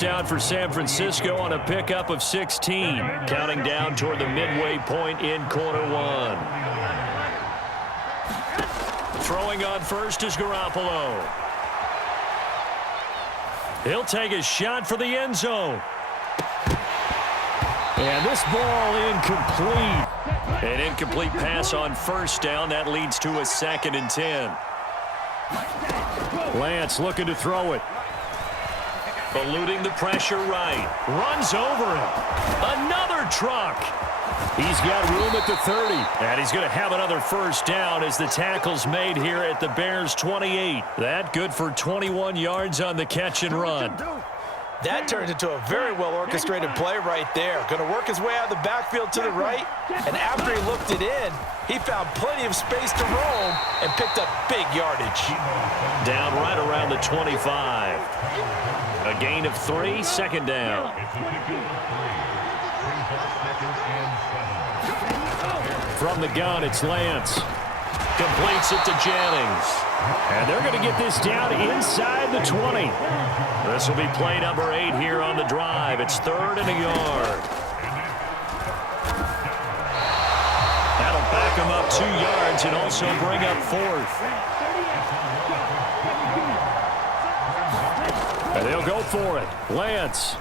Down for San Francisco on a pickup of 16, counting down toward the midway point in quarter one. Throwing on first is Garoppolo. He'll take a shot for the end zone. And this ball incomplete. An incomplete pass on first down. That leads to a 2nd and 10. Lance looking to throw it. Eluding the pressure right. Runs over him. Another truck. He's got room at the 30. And he's going to have another first down as the tackle's made here at the Bears' 28. That good for 21 yards on the catch and run. That turned into a very well-orchestrated play right there. Going to work his way out of the backfield to the right. And after he looked it in, he found plenty of space to roam and picked up big yardage. Down right around the 25. A gain of 3, 2nd down. From the gun, it's Lance. Completes it to Jennings. And they're going to get this down inside the 20. This will be play number 8 here on the drive. It's 3rd and a yard. That'll back them up 2 yards and also bring up 4th. And they'll go for it. Lance.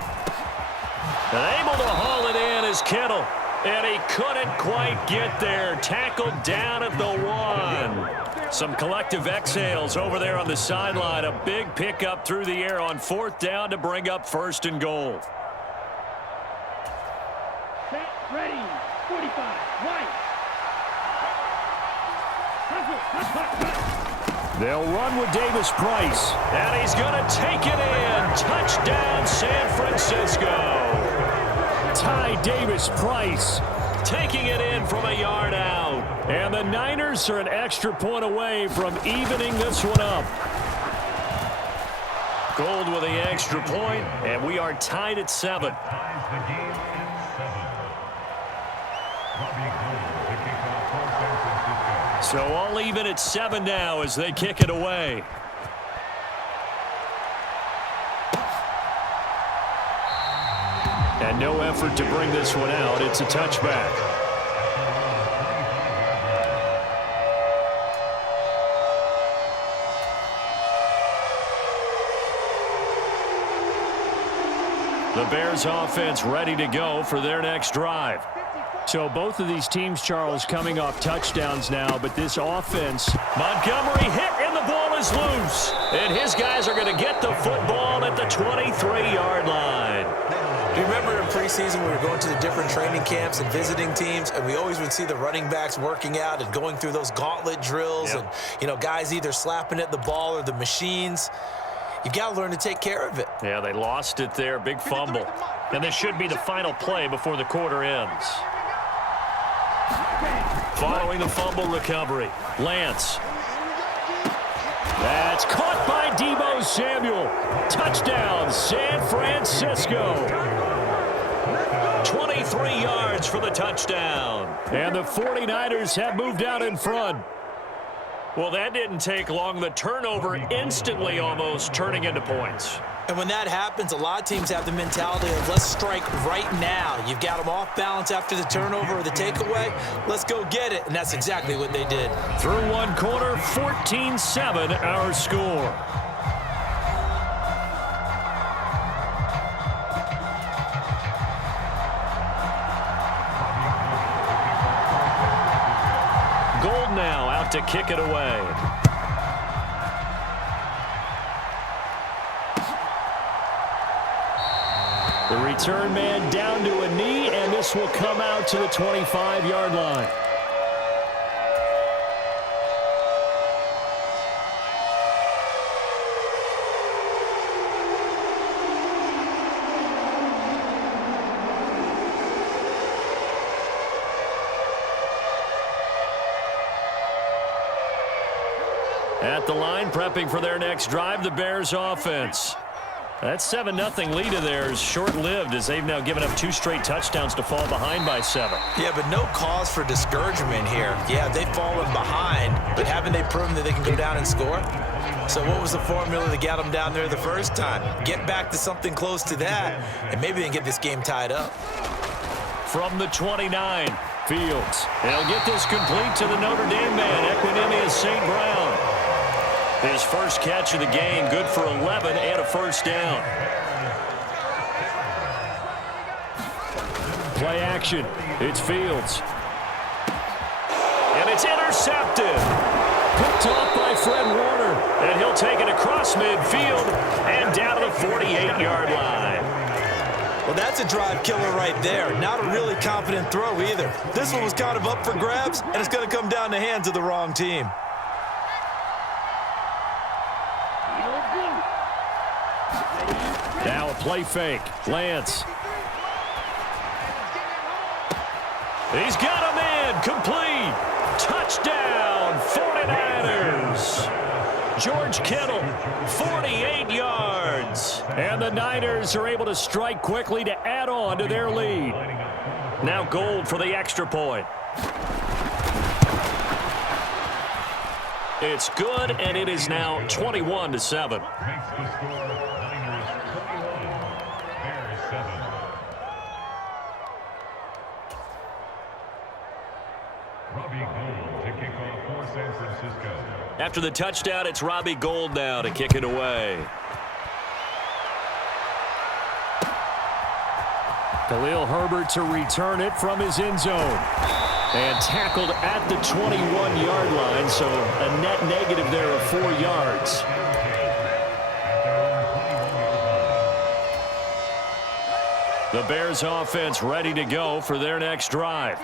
And able to haul it in is Kittle. And he couldn't quite get there. Tackled down at the 1. Some collective exhales over there on the sideline. A big pickup through the air on 4th down to bring up 1st and goal. Set, ready, 45, right. They'll run with Davis Price. And he's going to take it in. Touchdown, San Francisco. Ty Davis Price taking it in from a yard out. And the Niners are an extra point away from evening this one up. Gold with the extra point, and we are tied at 7. So all even at 7 now as they kick it away. And no effort to bring this one out. It's a touchback. The Bears offense ready to go for their next drive. So both of these teams, Charles, coming off touchdowns now, but this offense. Montgomery hit and the ball is loose. And his guys are going to get the football at the 23-yard line. Do you remember in preseason we were going to the different training camps and visiting teams, and we always would see the running backs working out and going through those gauntlet drills, and, you know, guys either slapping at the ball or the machines. You got to learn to take care of it. Yeah, they lost it there. Big fumble. And this should be the final play before the quarter ends. Following the fumble recovery, Lance. That's caught by Deebo Samuel. Touchdown, San Francisco. 23 yards for the touchdown. And the 49ers have moved out in front. Well, that didn't take long. The turnover instantly almost turning into points. And when that happens, a lot of teams have the mentality of let's strike right now. You've got them off balance after the turnover or the takeaway. Let's go get it. And that's exactly what they did. Through one quarter, 14-7 our score. Gold now out to kick it away. The return man down to a knee, and this will come out to the 25-yard line. At the line, prepping for their next drive, the Bears offense. That 7-0 lead of theirs short-lived as they've now given up 2 straight touchdowns to fall behind by 7. Yeah, but no cause for discouragement here. Yeah, they've fallen behind, but haven't they proven that they can go down and score? So what was the formula that got them down there the first time? Get back to something close to that, and maybe they can get this game tied up. From the 29, Fields. He'll get this complete to the Notre Dame man, Equinemius St. Brown. His first catch of the game, good for 11 and a first down. Play action. It's Fields. And it's intercepted. Picked off by Fred Warner. And he'll take it across midfield and down to the 48-yard line. Well, that's a drive killer right there. Not a really confident throw either. This one was kind of up for grabs, and it's going to come down the hands of the wrong team. Now a play fake. Lance. He's got him in. Complete. Touchdown, 49ers. George Kittle, 48 yards. And the Niners are able to strike quickly to add on to their lead. Now Gold for the extra point. It's good, and it is now 21-7. After the touchdown, it's Robbie Gould now to kick it away. Khalil Herbert to return it from his end zone. And tackled at the 21-yard line, so a net negative there of 4 yards. The Bears offense ready to go for their next drive.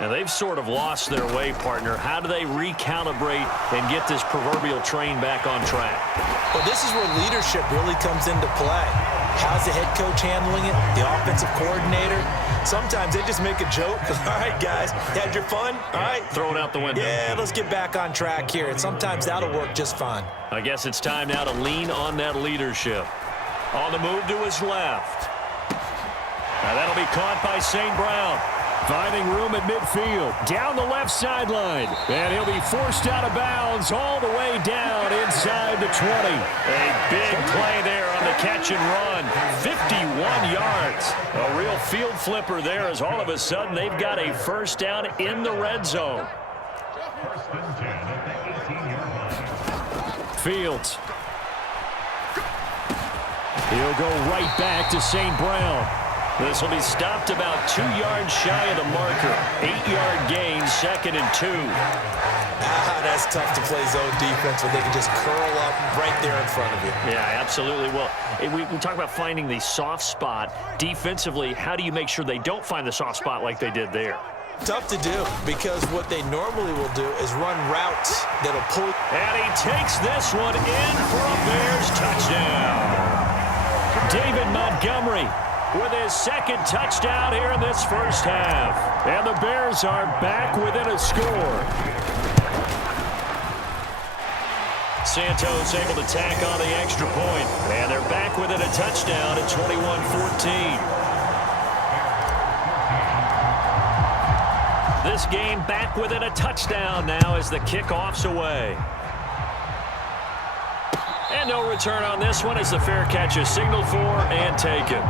And they've sort of lost their way, partner. How do they recalibrate and get this proverbial train back on track? Well, this is where leadership really comes into play. How's the head coach handling it? The offensive coordinator? Sometimes they just make a joke. All right, guys, you had your fun? All right. Throw it out the window. Yeah, let's get back on track here. And sometimes that'll work just fine. I guess it's time now to lean on that leadership. On the move to his left. Now that'll be caught by St. Brown. Finding room at midfield. Down the left sideline. And he'll be forced out of bounds all the way down inside the 20. A big play there on the catch and run. 51 yards. A real field flipper there as all of a sudden they've got a first down in the red zone. Fields. He'll go right back to St. Brown. This will be stopped about 2 yards shy of the marker. 8-yard gain, 2nd and 2. That's tough to play zone defense when they can just curl up right there in front of you. Yeah, absolutely. Well, we talk about finding the soft spot. Defensively, how do you make sure they don't find the soft spot like they did there? Tough to do because what they normally will do is run routes that'll pull. And he takes this one in for a Bears touchdown. David Montgomery with his second touchdown here in this first half. And the Bears are back within a score. Santos able to tack on the extra point. And they're back within a touchdown at 21-14. This game back within a touchdown now as the kickoff's away. And no return on this one as the fair catch is signaled for and taken.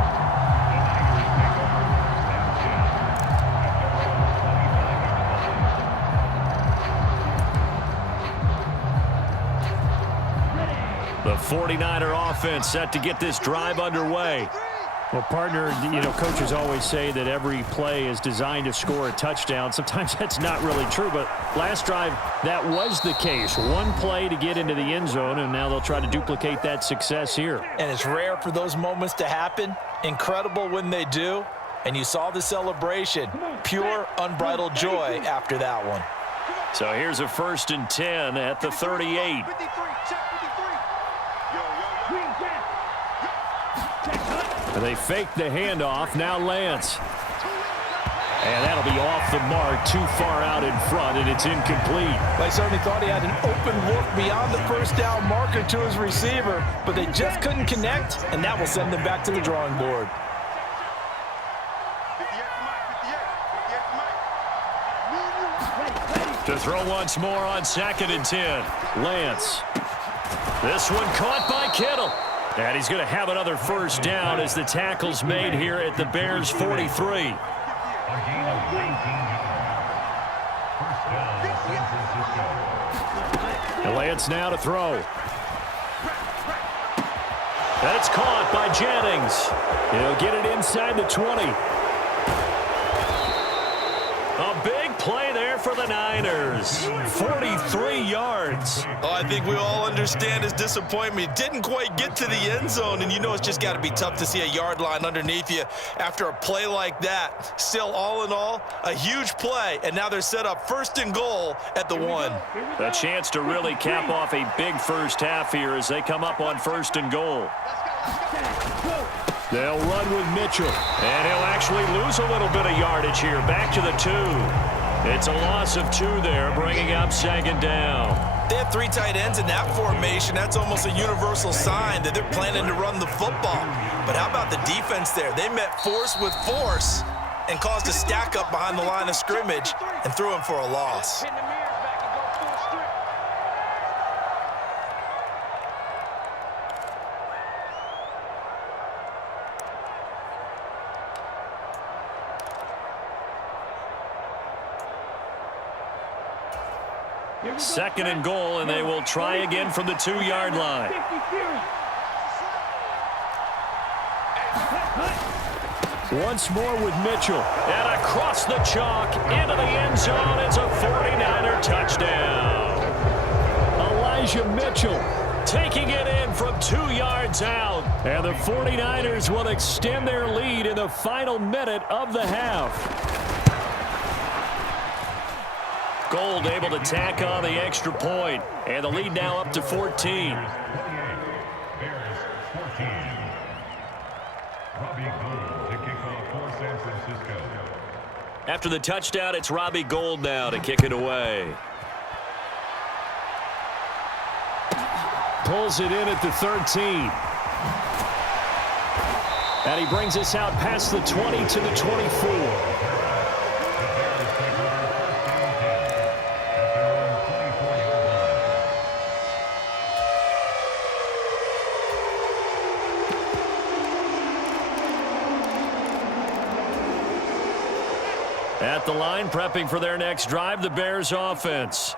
The 49er offense set to get this drive underway. Well, partner, coaches always say that every play is designed to score a touchdown. Sometimes that's not really true, but last drive, that was the case. One play to get into the end zone, and now they'll try to duplicate that success here. And it's rare for those moments to happen. Incredible when they do. And you saw the celebration. Pure, unbridled joy after that one. So here's a 1st and 10 at the 38. They fake the handoff. Now Lance. And that'll be off the mark, too far out in front, and it's incomplete. They certainly thought he had an open look beyond the first down marker to his receiver, but they just couldn't connect, and that will send them back to the drawing board. To throw once more on 2nd and 10. Lance. This one caught by Kittle. And he's going to have another first down as the tackle's made here at the Bears' 43. Lance now to throw. And it's caught by Jennings. He'll get it inside the 20. A big play there for the Niners. 43 yards. Oh, I think we all understand his disappointment. He didn't quite get to the end zone, and you know it's just got to be tough to see a yard line underneath you after a play like that. Still, all in all, a huge play, and now they're set up 1st and goal at the 1. A chance to really cap off a big first half here as they come up on 1st and goal. They'll run with Mitchell. And he'll actually lose a little bit of yardage here. Back to the 2. It's a loss of 2 there, bringing up 2nd down. They have 3 tight ends in that formation. That's almost a universal sign that they're planning to run the football. But how about the defense there? They met force with force and caused a stack up behind the line of scrimmage and threw him for a loss. Second and goal, and they will try again from the 2-yard line. Once more with Mitchell. And across the chalk into the end zone. It's a 49er touchdown. Elijah Mitchell taking it in from 2 yards out. And the 49ers will extend their lead in the final minute of the half. Gold able to tack on the extra point, and the lead now up to 14. After the touchdown, it's Robbie Gould now to kick it away. Pulls it in at the 13. And he brings us out past the 20 to the 24. At the line, prepping for their next drive, the Bears offense.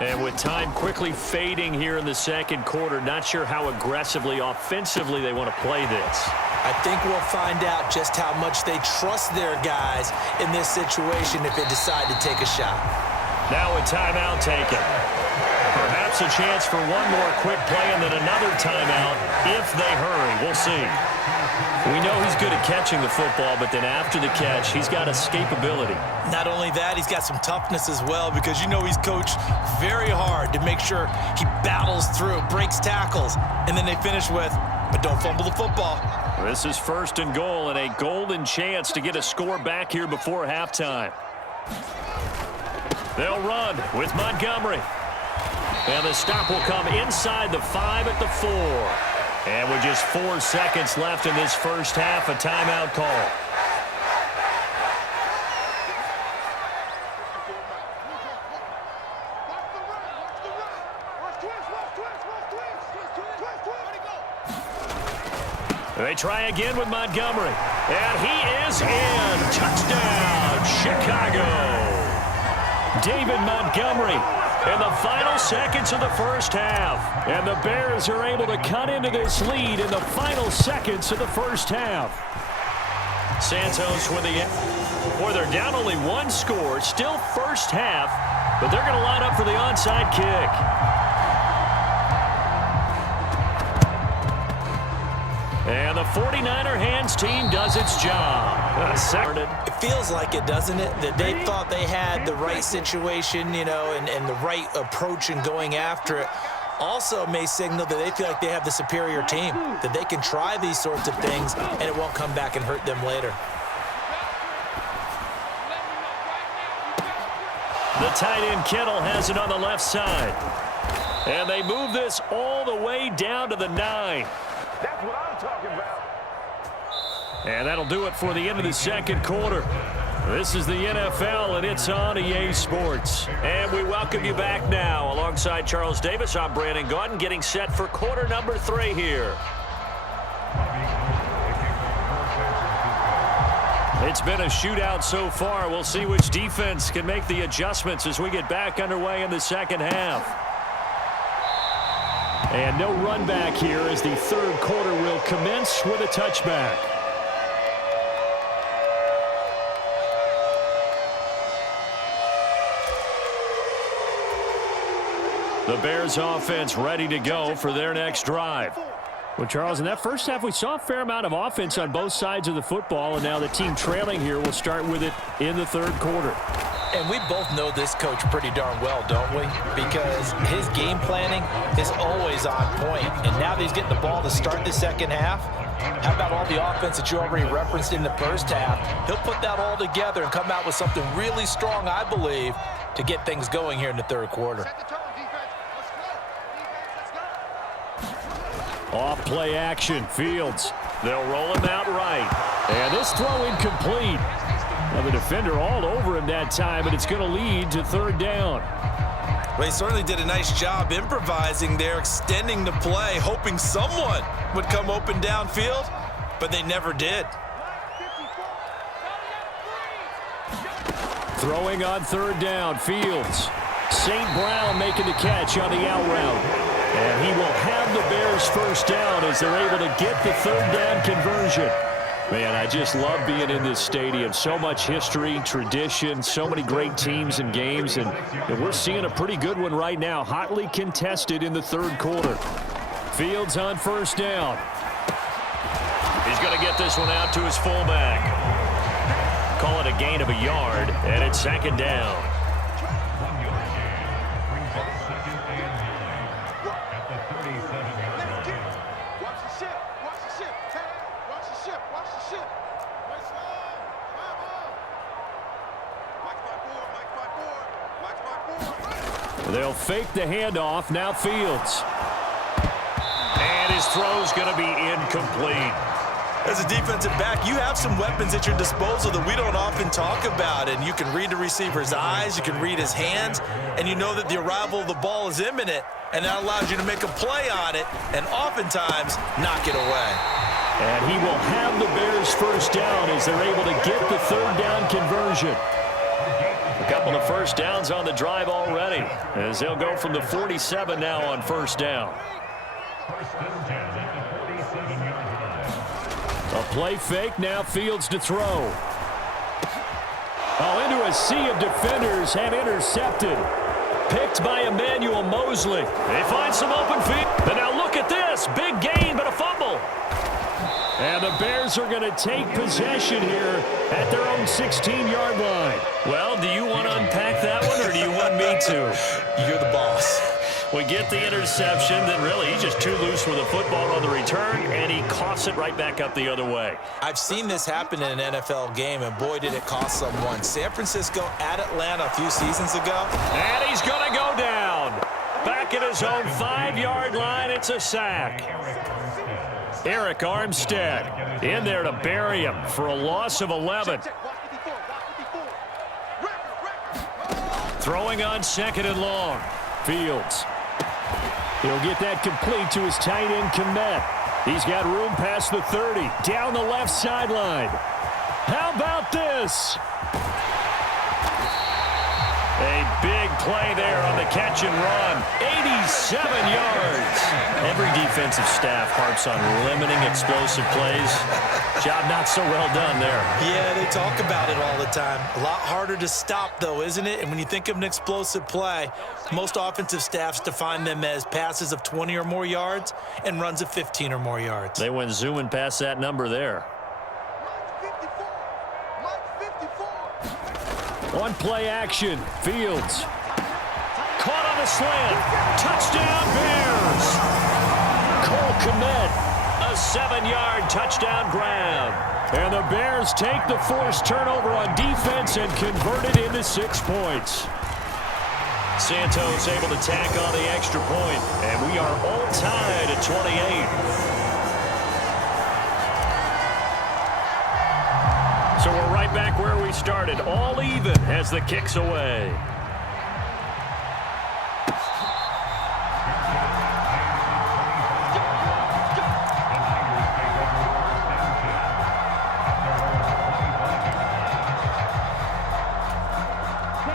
And with time quickly fading here in the second quarter, not sure how aggressively, offensively they want to play this. I think we'll find out just how much they trust their guys in this situation if they decide to take a shot. Now a timeout taken. Perhaps a chance for one more quick play and then another timeout if they hurry. We'll see. We know he's good at catching the football, but then after the catch, he's got escapability. Not only that, he's got some toughness as well because you know he's coached very hard to make sure he battles through, breaks tackles, and then they finish with, but don't fumble the football. This is 1st and goal and a golden chance to get a score back here before halftime. They'll run with Montgomery. And the stop will come inside the 5 at the 4. And with just 4 seconds left in this first half, a timeout call. They try again with Montgomery. And he is in. Touchdown, Chicago. David Montgomery in the final seconds of the first half. And the Bears are able to cut into this lead in the final seconds of the first half. Santos with the... Boy, they're down only 1 score. Still first half, but they're going to line up for the onside kick. And the 49er hands team does its job. It feels like it, doesn't it? That they thought they had the right situation, you know, and the right approach in going after it. Also may signal that they feel like they have the superior team, that they can try these sorts of things and it won't come back and hurt them later. The tight end Kittle has it on the left side. And they move this all the way down to the 9. That's what I'm talking about. And that'll do it for the end of the second quarter. This is the NFL, and it's on EA Sports. And we welcome you back now. Alongside Charles Davis, I'm Brandon Gaudin, getting set for quarter number 3 here. It's been a shootout so far. We'll see which defense can make the adjustments as we get back underway in the second half. And no run back here as the third quarter will commence with a touchback. The Bears offense ready to go for their next drive. Well, Charles, in that first half, we saw a fair amount of offense on both sides of the football, and now the team trailing here will start with it in the third quarter. And we both know this coach pretty darn well, don't we? Because his game planning is always on point. And now that he's getting the ball to start the second half, how about all the offense that you already referenced in the first half? He'll put that all together and come out with something really strong, I believe, to get things going here in the third quarter. Off play action, Fields. They'll roll him out right. And this throw incomplete. Now the defender all over him that time, and it's going to lead to third down. Well, he certainly did a nice job improvising there, extending the play, hoping someone would come open downfield, but they never did. Throwing on third down, Fields. St. Brown making the catch on the out route. And he will have the Bears first down as they're able to get the third down conversion. Man, I just love being in this stadium. So much history, tradition, so many great teams and games. And we're seeing a pretty good one right now, hotly contested in the third quarter. Fields on first down. He's going to get this one out to his fullback. Call it a gain of a yard, and it's second down. They'll fake the handoff. Now Fields. And his throw's going to be incomplete. As a defensive back, you have some weapons at your disposal that we don't often talk about. And you can read the receiver's eyes, you can read his hands, and you know that the arrival of the ball is imminent. And that allows you to make a play on it and oftentimes knock it away. And he will have the Bears first down as they're able to get the third down conversion. A couple of first downs on the drive already as they'll go from the 47 now on first down. A play fake, now Fields to throw. Oh, into a sea of defenders and intercepted. Picked by Emmanuel Mosley. They find some open feet. And now look at this. Big gain, but a fumble. And the Bears are going to take possession here at their own 16-yard line. Well, do you want to unpack that one, or do you want me to? You're the boss. We get the interception, then really he's just too loose with the football on the return, and he coughs it right back up the other way. I've seen this happen in an NFL game, and boy, did it cost someone. San Francisco at Atlanta a few seasons ago. And he's going to go down. Back at his own 5-yard line, it's a sack. Eric Armstead in there to bury him for a loss of 11. Throwing on second and long. Fields. He'll get that complete to his tight end, Kmet. He's got room past the 30. Down the left sideline. How about this? A big play there on the catch and run. 87 yards. Every defensive staff harps on limiting explosive plays. Job not so well done there. Yeah, they talk about it all the time. A lot harder to stop, though, isn't it? And when you think of an explosive play, most offensive staffs define them as passes of 20 or more yards and runs of 15 or more yards. They went zooming past that number there. On play action, Fields. Caught on a slant. Touchdown, Bears. Cole Kmet, a 7-yard touchdown grab. And the Bears take the forced turnover on defense and convert it into 6 points. Santos able to tack on the extra point, and we are all tied at 28. So we're right back where we started, all even as the kick's away.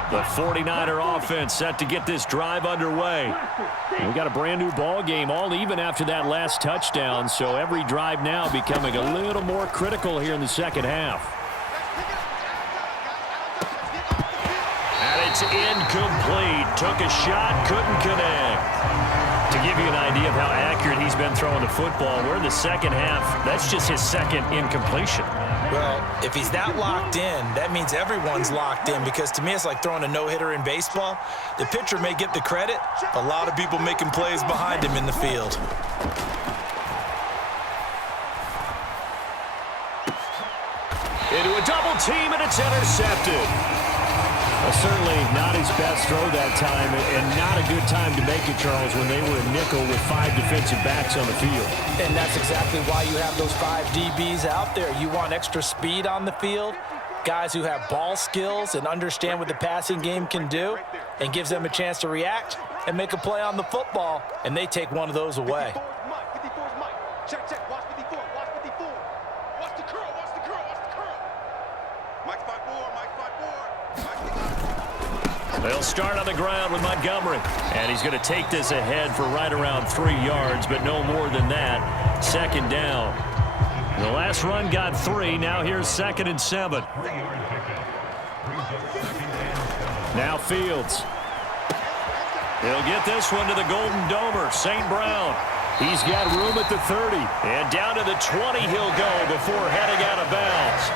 The 49er offense set to get this drive underway. We got a brand new ball game, all even after that last touchdown, so every drive now becoming a little more critical here in the second half. And it's incomplete. Took a shot, couldn't connect. To give you an idea of how accurate he's been throwing the football, we're in the second half. That's just his second incompletion. Well, if he's that locked in, that means everyone's locked in, because to me it's like throwing a no-hitter in baseball. The pitcher may get the credit, a lot of people making plays behind him in the field. Into a double team, and it's intercepted. Well, certainly not his best throw that time, and not a good time to make it, Charles, when they were a nickel with 5 defensive backs on the field. And that's exactly why you have those 5 DBs out there. You want extra speed on the field, guys who have ball skills and understand what the passing game can do, and gives them a chance to react and make a play on the football, and they take one of those away. Check, check. Watch 54. Watch 54. Watch the curl. Watch the curl. Watch the curl. Mike's 5-4. Mike's 5-4. They'll start on the ground with Montgomery. And he's going to take this ahead for right around 3 yards, but no more than that. Second down. The last run got 3. Now here's 2nd and 7. Now Fields. He'll get this one to the Golden Domer, St. Brown. He's got room at the 30. And down to the 20 he'll go before heading out of bounds.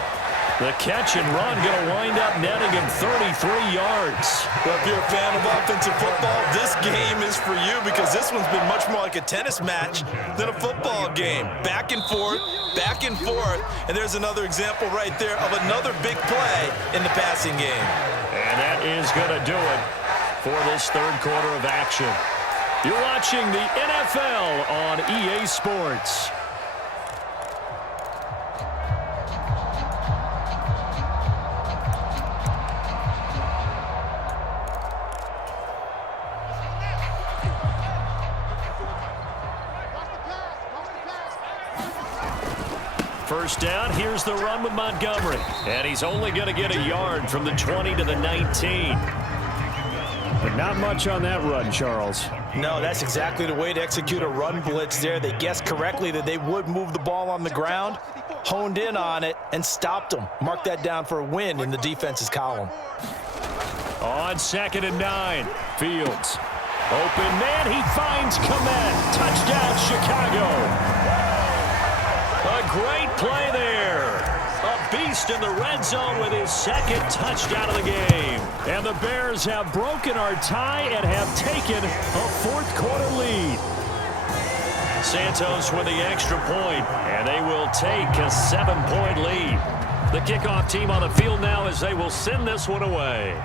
The catch and run going to wind up netting him 33 yards. Well, if you're a fan of offensive football, this game is for you, because this one's been much more like a tennis match than a football game. Back and forth, and there's another example right there of another big play in the passing game. And that is going to do it for this third quarter of action. You're watching the NFL on EA Sports. First down, here's the run with Montgomery. And he's only going to get a yard from the 20 to the 19. But not much on that run, Charles. No, that's exactly the way to execute a run blitz there. They guessed correctly that they would move the ball on the ground, honed in on it, and stopped them. Mark that down for a win in the defense's column. On 2nd and 9, Fields. Open man, he finds Komet. Touchdown, Chicago. A great play there. A beast in the red zone with his 2nd touchdown of the game. And the Bears have broken our tie and have taken a 4th quarter lead. Santos with the extra point, and they will take a 7-point lead. The kickoff team on the field now as they will send this one away.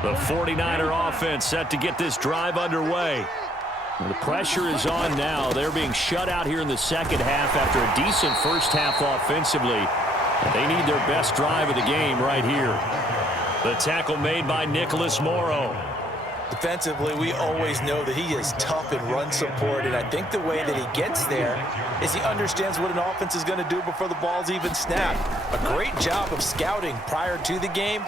The 49er offense set to get this drive underway. The pressure is on now. They're being shut out here in the second half after a decent first half offensively. They need their best drive of the game right here. The tackle made by Nicholas Morrow. Defensively, we always know that he is tough in run support, and I think the way that he gets there is he understands what an offense is going to do before the ball's even snapped. A great job of scouting prior to the game,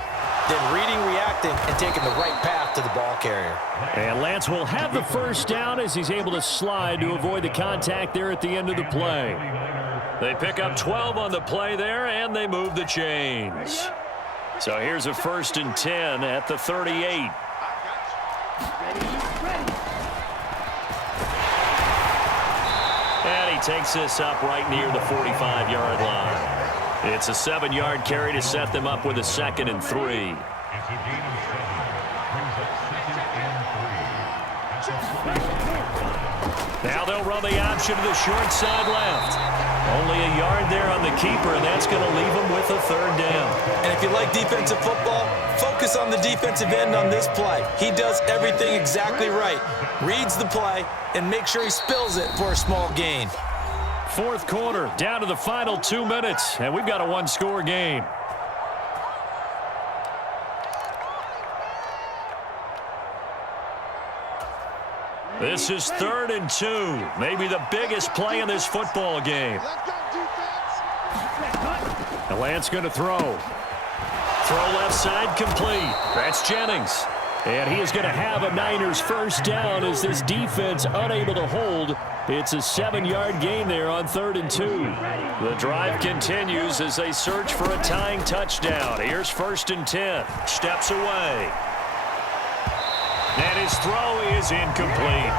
then reading, reacting, and taking the right path to the ball carrier. And Lance will have the first down as he's able to slide to avoid the contact there at the end of the play. They pick up 12 on the play there, and they move the chains. So here's a 1st and 10 at the 38. And he takes this up right near the 45-yard line. It's a 7-yard carry to set them up with a 2nd and 3. Now they'll run the option to the short side left. Only a yard there on the keeper, and that's going to leave him with a third down. And if you like defensive football, focus on the defensive end on this play. He does everything exactly right. Reads the play and makes sure he spills it for a small gain. Fourth quarter, down to the final 2 minutes, and we've got a one-score game. This is 3rd and 2, maybe the biggest play in this football game. And Lance going to throw. Throw left side complete. That's Jennings. And he is going to have a Niners first down as this defense unable to hold. It's a 7-yard gain there on 3rd and 2. The drive continues as they search for a tying touchdown. Here's 1st and 10. Steps away. And his throw is incomplete.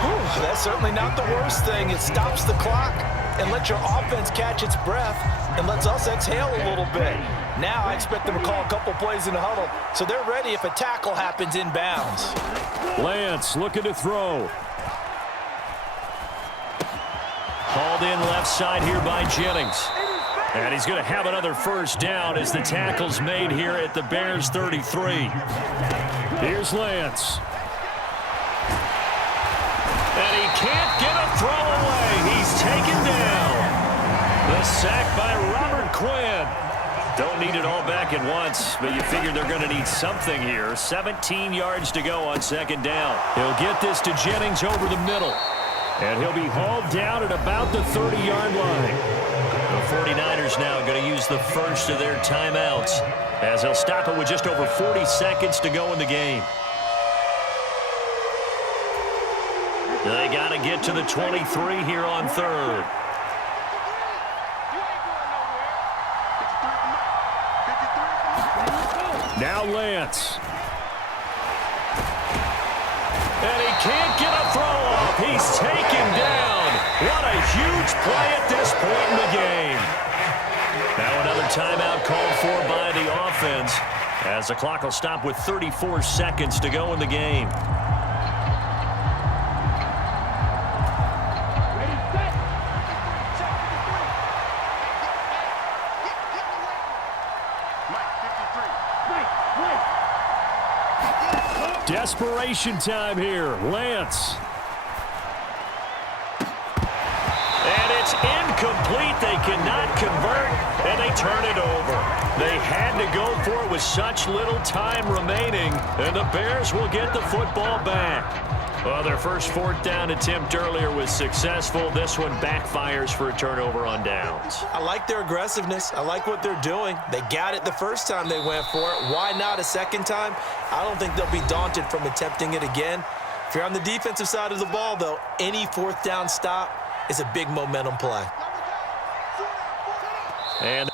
Whew, that's certainly not the worst thing. It stops the clock and lets your offense catch its breath and lets us exhale a little bit. Now I expect them to call a couple plays in the huddle, so they're ready if a tackle happens inbounds. Lance looking to throw. Hauled in left side here by Jennings. And he's going to have another first down as the tackle's made here at the Bears 33. Here's Lance. And he can't get a throw away. He's taken down. The sack by Robert Quinn. Don't need it all back at once, but you figure they're going to need something here. 17 yards to go on 2nd down. He'll get this to Jennings over the middle. And he'll be hauled down at about the 30-yard line. The 49ers now going to use the first of their timeouts as they'll stop it with just over 40 seconds to go in the game. They got to get to the 23 here on 3rd. Now Lance. And he can't get a throw off. He's taken down. What a huge play at this point in the game. Now another timeout called for by the offense as the clock will stop with 34 seconds to go in the game. Desperation time here. Lance. And it's incomplete. They cannot convert, and they turn it over. They had to go for it with such little time remaining, and the Bears will get the football back. Well, their first 4th down attempt earlier was successful. This one backfires for a turnover on downs. I like their aggressiveness. I like what they're doing. They got it the first time they went for it. Why not a second time? I don't think they'll be daunted from attempting it again. If you're on the defensive side of the ball, though, any 4th down stop is a big momentum play. And